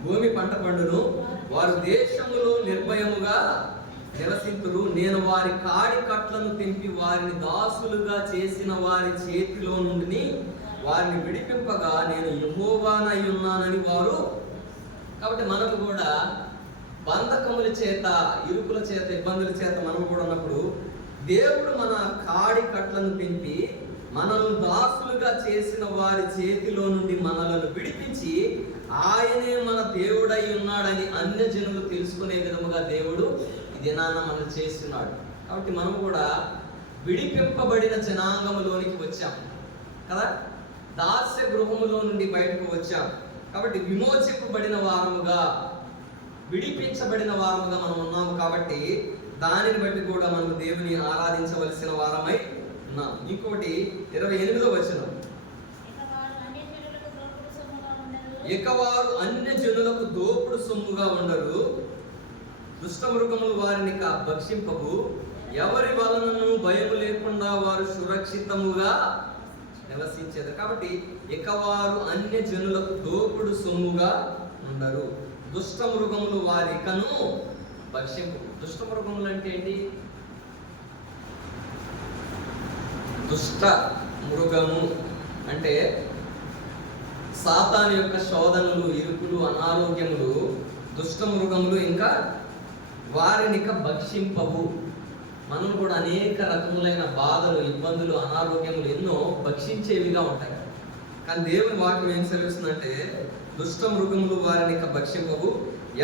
భూమి పంట పండును, వారు దేశములో నిర్భయముగా నివసింతురు. నేను వారి కాడి కట్లను తెంపి వారిని దాసులుగా చేసిన వారి చేతిలో నుండి వారిని విడిపింపగా నేను యెహోవానై ఉన్నానని వారు. కాబట్టి మనకు కూడా బంధకముల చేత, ఇరుకుల చేత, ఇబ్బందుల చేత మనం కూడా ఉన్నప్పుడు దేవుడు మన కాడి కట్లను తెంపి మనల్ని దాసులుగా చేసిన వారి చేతిలో నుండి మనలను విడిపించి ఆయనే మన దేవుడై ఉన్నాడని అన్యజనులు తెలుసుకునే విధముగా దేవుడు ఈ దినాన మనం చేస్తున్నాడు. కాబట్టి మనం కూడా విడిపింపబడిన జనాంగములోనికి వచ్చాం కదా, దాస్య గృహములో నుండి బయటకు వచ్చాం. కాబట్టి విమోచింపబడిన వారముగా, విడిపించబడిన వారముగా మనం ఉన్నాము. కాబట్టి దానిని బట్టి కూడా మనం దేవుని ఆరాధించవలసిన వారమై ఉన్నాం. ఇంకోటి 28వ వచనం, ఇక వారు అన్య జనులకు దోపుడు సొమ్ముగా ఉండరు, దుష్టమృగములు వారిని భక్షింపవు, ఎవరి వలనను భయం లేకుండా వారు సురక్షితముగా నివసించేది. కాబట్టి ఇక వారు అన్య జనులకు దోపుడు సొమ్ముగా ఉండరు. దుష్ట మృగములు వారికను భక్షింపు. దుష్ట మృగములు అంటే ఏంటి? దుష్ట మృగము అంటే సాతాను యొక్క శోధనలు, ఇరుకులు, అనారోగ్యములు దుష్ట మృగములు ఇంకా వారినిక భక్షింపవు. మనం కూడా అనేక రకములైన బాధలు, ఇబ్బందులు, అనారోగ్యములు ఎన్నో భక్షించేవిగా ఉంటాయి. కానీ దేవుని వాక్యం ఏం సెలవుస్తుందంటే దుష్ట మృగములు వారినిక భక్షింపవు,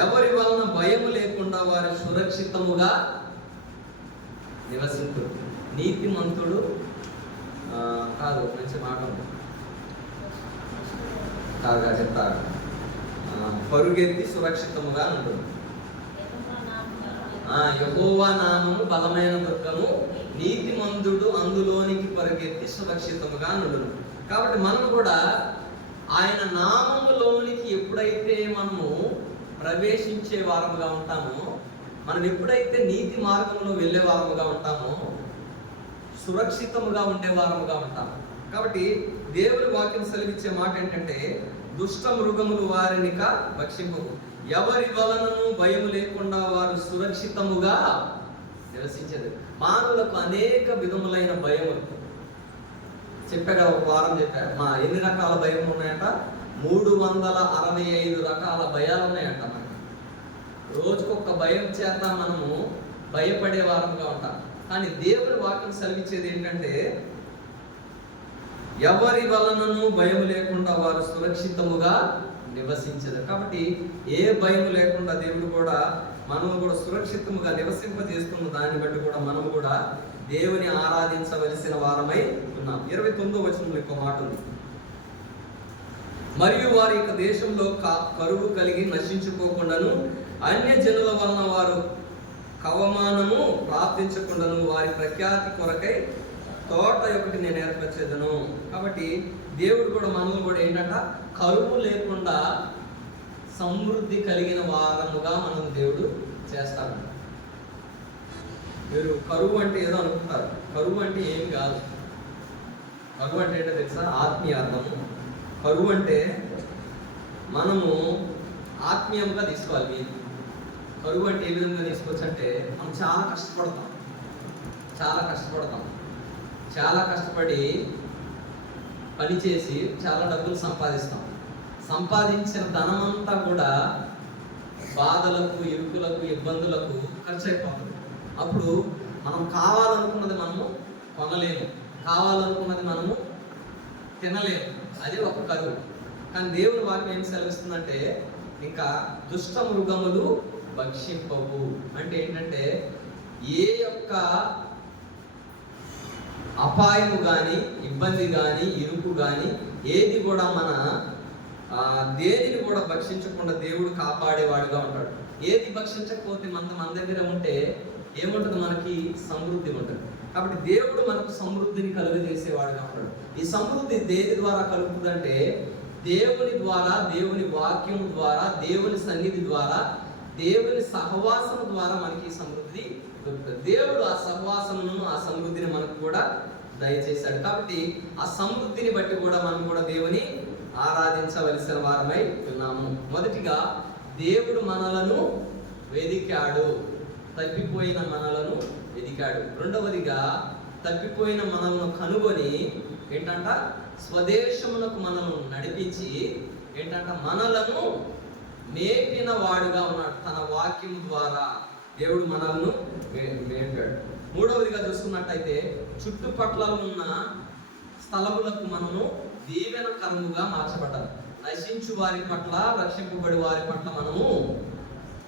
ఎవరి వలన భయము లేకుండా వారి సురక్షితముగా నివసించు. నీతిమంతుడు కాదు, మంచి మాట కాదుగా చెప్తారు, పరుగెత్తి సురక్షితముగా ఉంటుంది. యెహోవా నామము బలమైన దుర్గము, నీతిమంతుడు అందులోనికి పరుగెత్తి సురక్షితముగా నుండును. కాబట్టి మనం కూడా ఆయన నామములోనికి ఎప్పుడైతే మనము ప్రవేశించే వారముగా ఉంటామో, మనం ఎప్పుడైతే నీతి మార్గంలో వెళ్ళే వారముగా ఉంటామో, సురక్షితముగా ఉండే వారముగా ఉంటాము. కాబట్టి దేవుని వాక్యం సెలవిచ్చే మాట ఏంటంటే దుష్ట మృగములు వారినిక భక్షింపవు, ఎవరి వలనను భయము లేకుండా వారు సురక్షితముగా నివసించేది. మానవులకు అనేక విధములైన భయములు చెప్పా కదా, ఒక వారం చెప్పా. ఎన్ని రకాల భయం ఉన్నాయంట? 365 రకాల భయాలు ఉన్నాయంట. మనకి రోజుకొక భయం చేత మనము భయపడే వారంగా ఉంటాం. కానీ దేవుని వాక్యం సెలవిచ్చేది ఏంటంటే ఎవరి వలనను భయం లేకుండా వారు సురక్షితముగా నివసించేది. కాబట్టి ఏ భయం లేకుండా దేవుడు కూడా మనం కూడా సురక్షితముగా నివసింపజేస్తున్న దాన్ని బట్టి కూడా మనం కూడా దేవుని ఆరాధించవలసిన వారమై ఉన్నాం. 29వ వచనంలో ఇంకో మాట ఉంది, మరియు వారి యొక్క దేశంలో కరువు కలిగి నశించుకోకుండాను అన్య జనుల వలన వారు కవమానము ప్రార్థించకుండాను వారి ప్రఖ్యాతి కొరకై తోట ఒకటి నేను ఏర్పరిచేదను. కాబట్టి దేవుడు కూడా మనల్ని కూడా ఏంటంట కరువు లేకుండా సమృద్ధి కలిగిన వారముగా మనం దేవుడు చేస్తాడు. మీరు కరువు అంటే ఏదో అనుకుంటారు. కరువు అంటే ఏమి కాదు. కరువు అంటే ఏంటో తెలుసా? ఆత్మీయ అర్థము. కరువు అంటే మనము ఆత్మీయంగా తీసుకోవాలి. మీరు కరువు అంటే ఏ విధంగా తీసుకోవచ్చు అంటే మనం చాలా కష్టపడి పనిచేసి చాలా డబ్బులు సంపాదించిన ధనమంతా కూడా బాధలకు, ఇరుకులకు, ఇబ్బందులకు ఖర్చు అయిపోతుంది. అప్పుడు మనం కావాలనుకున్నది మనము కొనలేము, కావాలనుకున్నది మనము తినలేము. అది ఒక కరువు. కానీ దేవుని వాక్యం ఏం సెలవిస్తుందంటే ఇంకా దుష్ట మృగములు భక్షింపవు అంటే ఏంటంటే ఏ యొక్క అపాయము కానీ, ఇబ్బంది కానీ, ఇరుకు కానీ ఏది కూడా మన దేనిని కూడా భక్షించకుండా దేవుడు కాపాడేవాడుగా ఉంటాడు. ఏది భక్షించకపోతే మన దగ్గర ఉంటే ఏముంటుంది? మనకి సమృద్ధి ఉంటుంది. కాబట్టి దేవుడు మనకు సమృద్ధిని కలుగజేసేవాడుగా ఉంటాడు. ఈ సమృద్ధి దేని ద్వారా కలుగుతుందంటే దేవుని ద్వారా, దేవుని వాక్యం ద్వారా, దేవుని సన్నిధి ద్వారా, దేవుని సహవాసం ద్వారా మనకి సమృద్ధి దొరుకుతుంది. దేవుడు ఆ సహవాసమును, ఆ సమృద్ధిని మనకు కూడా దయచేశాడు. కాబట్టి ఆ సమృద్ధిని బట్టి కూడా మనం కూడా దేవుని ఆరాధించవలసిన వారమై ఉన్నాము. మొదటిగా దేవుడు మనలను వెదికాడు, తప్పిపోయిన మనలను వెదికాడు. రెండవదిగా తప్పిపోయిన మనలను కనుగొని ఏంటంట స్వదేశమునకు మనల్ని నడిపించి ఏంటంట మనలను మేపిన వాడుగా ఉన్నాడు. తన వాక్యం ద్వారా దేవుడు మనల్ని మేపాడు. మూడవదిగా చూసుకున్నట్టయితే చుట్టుపట్ల ఉన్న స్థలములకు మనము దీవెనకరముగా మార్చబడ్డారు. నశించు వారి పట్ల, రక్షింపబడి వారి పట్ల మనము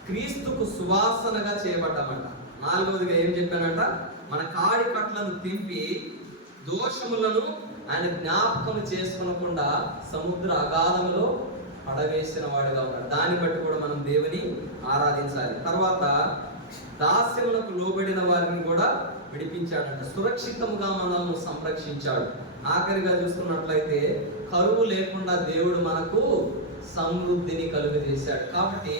క్రీస్తుకు సువాసనగా చేయబడ్డామంట. నాలుగవదిగా ఏం చెప్పానంట? మన కాడి కట్లను తింపి దోషములను ఆయన జ్ఞాపకం చేసుకునకుండా సముద్ర అగాధములో పడవేసిన వాడుగా ఉన్నాడు. దాన్ని బట్టి కూడా మనం దేవుని ఆరాధించాలి. తర్వాత దాస్యములకు లోబడిన వారిని కూడా విడిపించాడంట. సురక్షితముగా మనల్ని సంరక్షించాడు. ఆఖరిగా చూసుకున్నట్లయితే కరువు లేకుండా దేవుడు మనకు సమృద్ధిని కలుగజేశాడు. కాబట్టి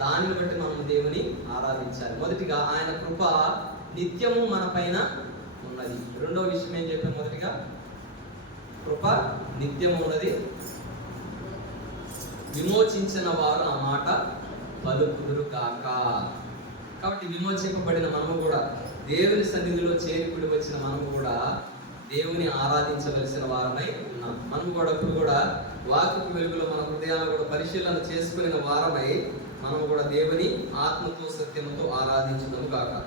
దానిని బట్టి మనం దేవుని ఆరాధించాలి. మొదటిగా ఆయన కృప నిత్యము మన పైన ఉన్నది. రెండవ విషయం ఏం చెప్పాను? మొదటిగా కృప నిత్యము ఉన్నది. విమోచించిన వారు ఆ మాట పలుకుదురు కాక. కాబట్టి విమోచింపబడిన మనము కూడా, దేవుని సన్నిధిలో చేరికుడి వచ్చిన మనము కూడా దేవుని ఆరాధించవలసిన వారమై ఉన్నాం. మనం కూడా ఇప్పుడు కూడా వాక్యపు వెలుగులో మన హృదయాలను కూడా పరిశీలన చేసుకునే వారమై మనం కూడా దేవుని ఆత్మతో సత్యముతో ఆరాధించుదాము కాక.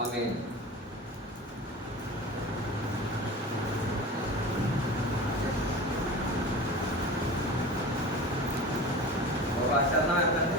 ఆమేన్. శరణం